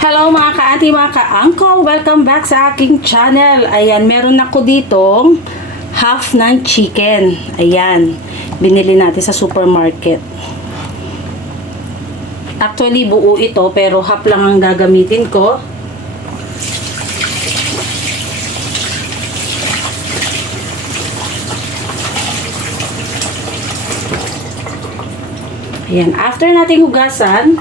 Hello mga ka-auntie, mga ka-uncle! Welcome back sa aking channel. Ayan, meron ako ditong half ng chicken. Ayan, binili natin sa supermarket. Actually, buo ito pero half lang ang gagamitin ko. Ayan, after nating hugasan,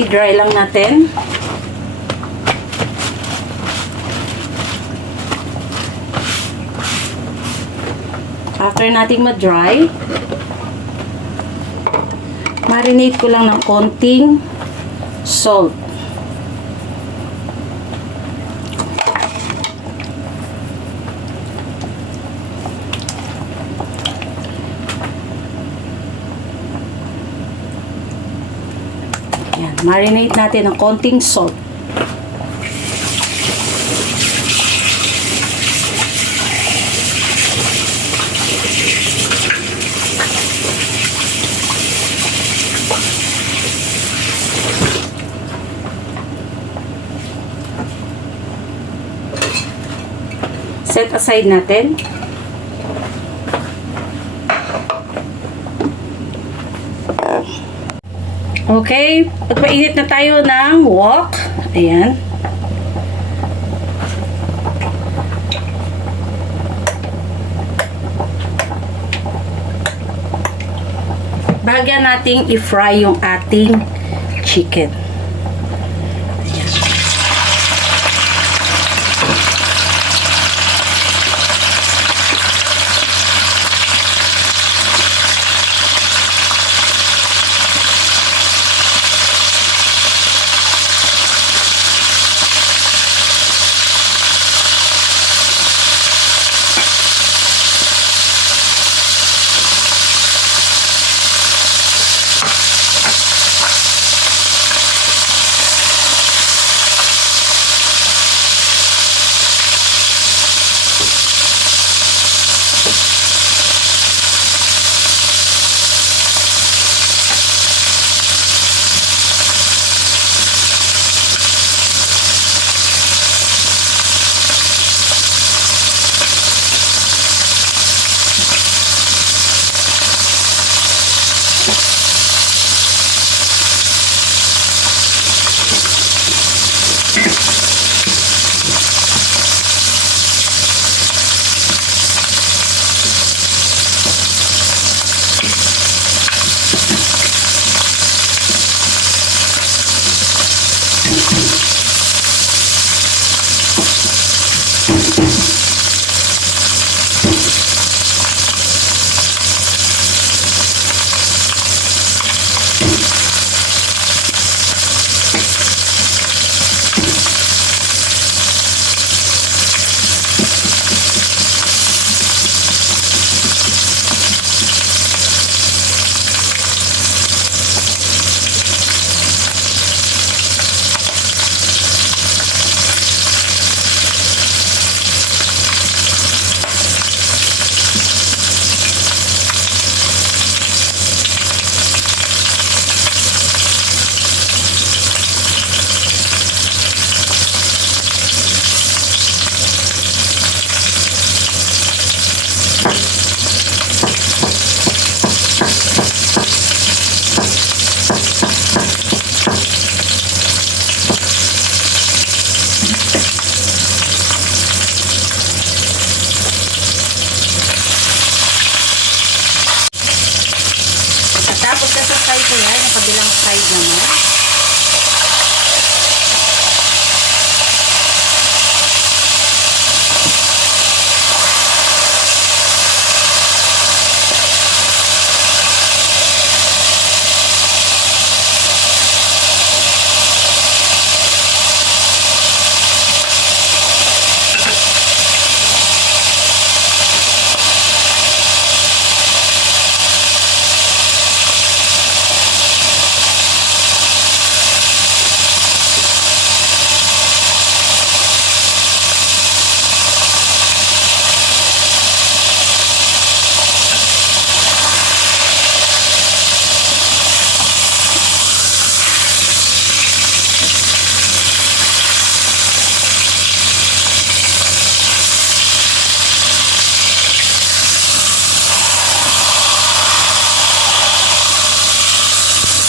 i-dry lang natin. After nating ma-dry, marinate ko lang ng konting salt. Ayan, marinate natin ng konting salt. Set aside natin. Okay, pagpainit na tayo ng wok. Ayan. Bahagyan nating i-fry yung ating chicken.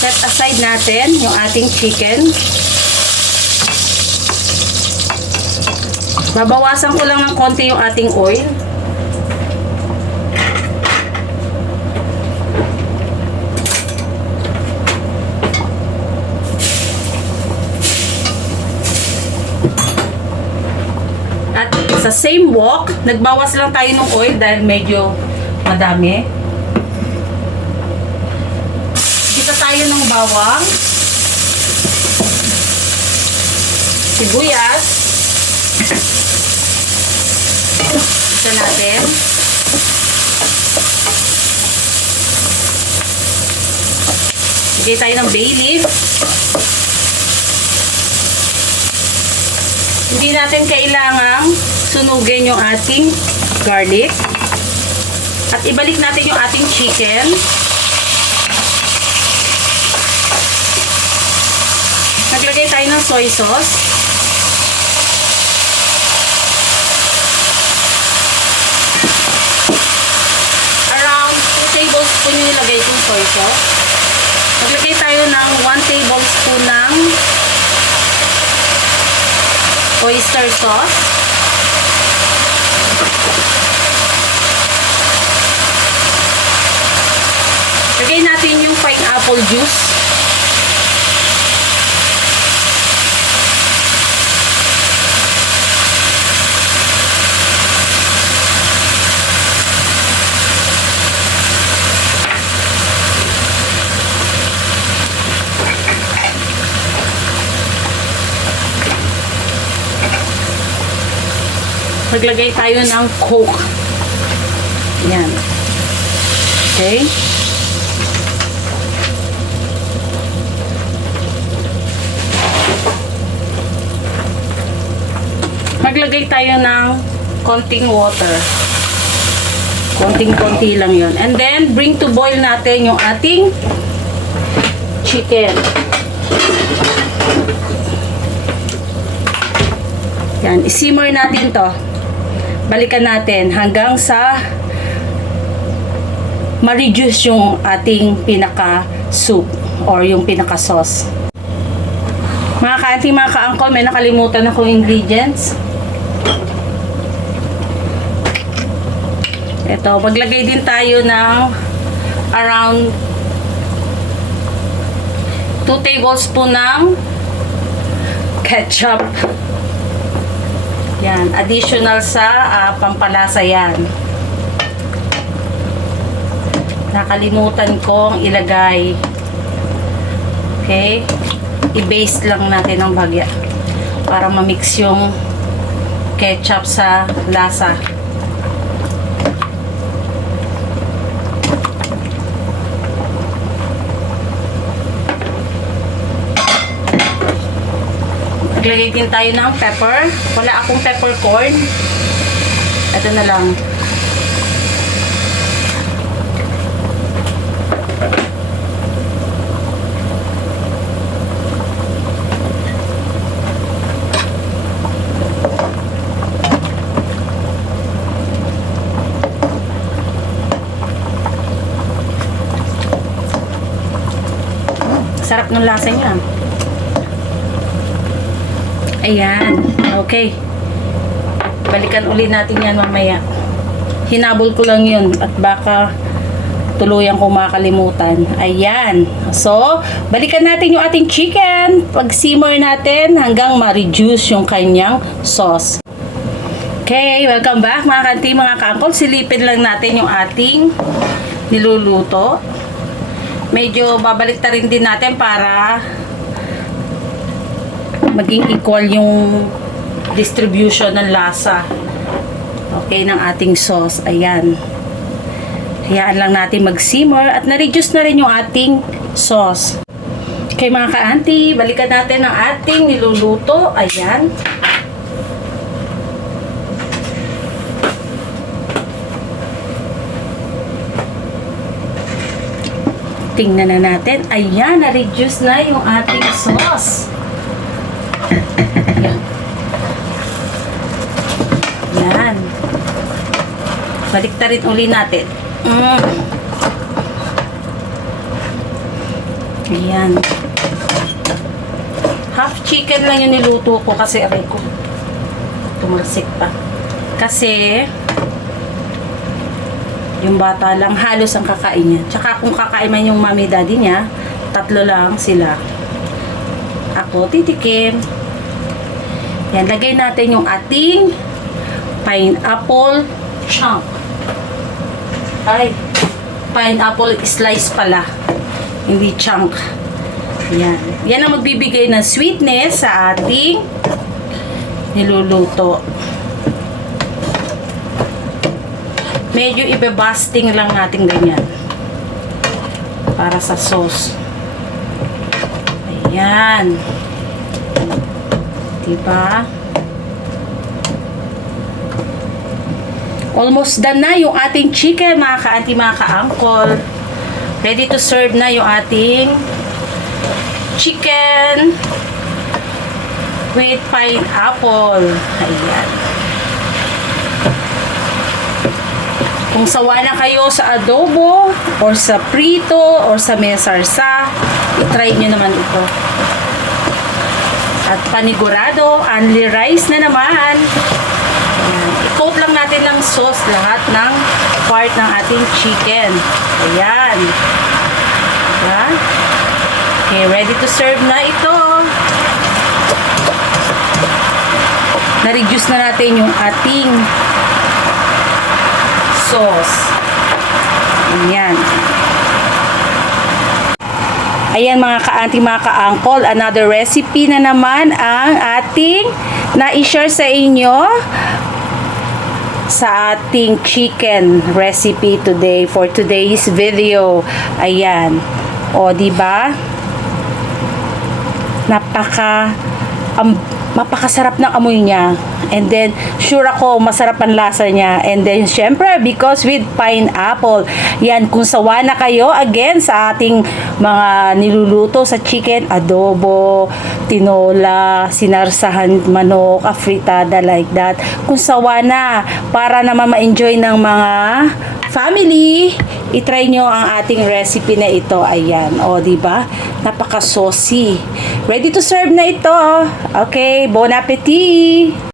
Set aside natin yung ating chicken. Babawasan ko lang ng konti yung ating oil. At sa same wok, nagbawas lang tayo ng oil dahil medyo madami. Kita tayo ng bawang, sibuyas, isa natin, bigay tayo ng bay leaf. Hindi natin kailangang sunugin yung ating garlic. At ibalik natin yung ating chicken. Naglagay tayo ng soy sauce. Around 2 tablespoon yung nilagay kong soy sauce. Naglagay tayo ng 1 tablespoon ng oyster sauce. Lagay natin yung pineapple juice. Maglagay tayo ng Coke. Yan. Okay. Maglagay tayo ng konting water. Konting-konti lang yon. And then, bring to boil natin yung ating chicken. Yan. I-simmer natin to. Balikan natin hanggang sa ma-reduce yung ating pinaka-soup or yung pinaka-sauce. Mga ka-auntie, mga ka-uncle, may nakalimutan akong ingredients. Ito, maglagay din tayo ng around 2 tablespoon ng ketchup. Yan, additional sa pampalasa yan. Nakalimutan kong ilagay. Okay? I-baste lang natin ng bagya para ma-mix yung ketchup sa lasa. Maglagay din tayo ng pepper. Wala akong peppercorn. Ito na lang. Sarap ng lasa niya. Ayan. Okay. Balikan uli natin yan mamaya. Hinabol ko lang yun at baka tuluyan kong makalimutan. Ayan. So, balikan natin yung ating chicken. Pag-simmer natin hanggang ma-reduce yung kanyang sauce. Okay, welcome back mga kanti, mga kaangkol. Silipin lang natin yung ating niluluto. Medyo babalik rin din natin para maging equal yung distribution ng lasa. Okay, ng ating sauce. Ayan. Hayaan lang natin mag-simmer at na-reduce na rin yung ating sauce. Okay mga ka-auntie, balikan natin ang ating niluluto. Ayan. Tingnan na natin. Ayan, na-reduce na yung ating sauce. Yan. Baliktarin uli natin. Ayan. Half chicken lang yung niluto ko kasi aray ko. Tumalsik pa. Kasi yung bata lang halos ang kakain niya. Tsaka kung kakain man yung mommy daddy niya, 3 lang sila. Ako titikim. Yan, lagay natin yung ating pineapple chunk. Ay, pineapple slice pala. Hindi chunk. Yan. Yan ang magbibigay ng sweetness sa ating niluluto. Medyo ibe-basting lang natin ganyan. Para sa sauce. Ayan. Diba? Almost done na yung ating chicken, mga ka-auntie, mga ka-uncle. Ready to serve na yung ating chicken with pineapple. Ayan. Kung sawa na kayo sa adobo or sa prito or sa mesarsa, i-try nyo naman ito. At panigurado, only rice na naman. Ayan. I-coat lang natin ng sauce lahat ng part ng ating chicken. Ayan. Ayan. Okay, ready to serve na ito. Na-reduce na natin yung ating sauce. Ayan. Ayan mga ka-auntie, mga ka-uncle, another recipe na naman ang ating na-share sa inyo sa ating chicken recipe today for today's video. Ayan. O, di ba? Mapakasarap ng amoy niya. And then, sure ako, masarap ang lasa niya. And then, syempre, because with pineapple. Yan, kung sawa na kayo, again, sa ating mga niluluto sa chicken, adobo, tinola, sinarsahan manok, afritada, like that. Kung sawa na, para naman ma-enjoy ng mga family, itry nyo ang ating recipe na ito. Ayan, o, diba? Napaka-saucy. Ready to serve na ito. Okay, bon appetit!